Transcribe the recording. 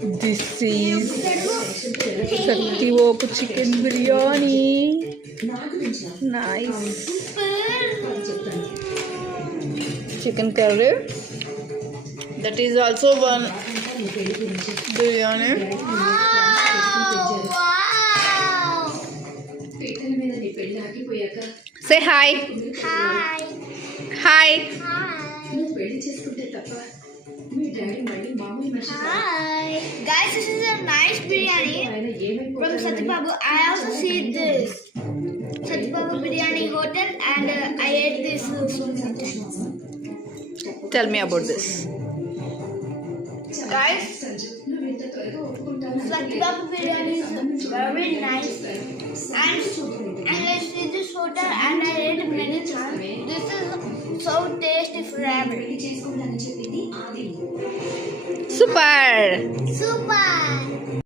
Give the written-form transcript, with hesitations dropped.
This is Saktivoku chicken biryani. Nice. Chicken curry. That is also one biryani. Say hi. Hi. Hi. Hi. Guys, this is a nice biryani from Satyababu. I also see this Satyababu Biryani Hotel and I ate this so many times. Tell me about this. Guys, Satyababu Biryani is very nice and I see this hotel and I ate many times. This is so tasty forever. Super. Super.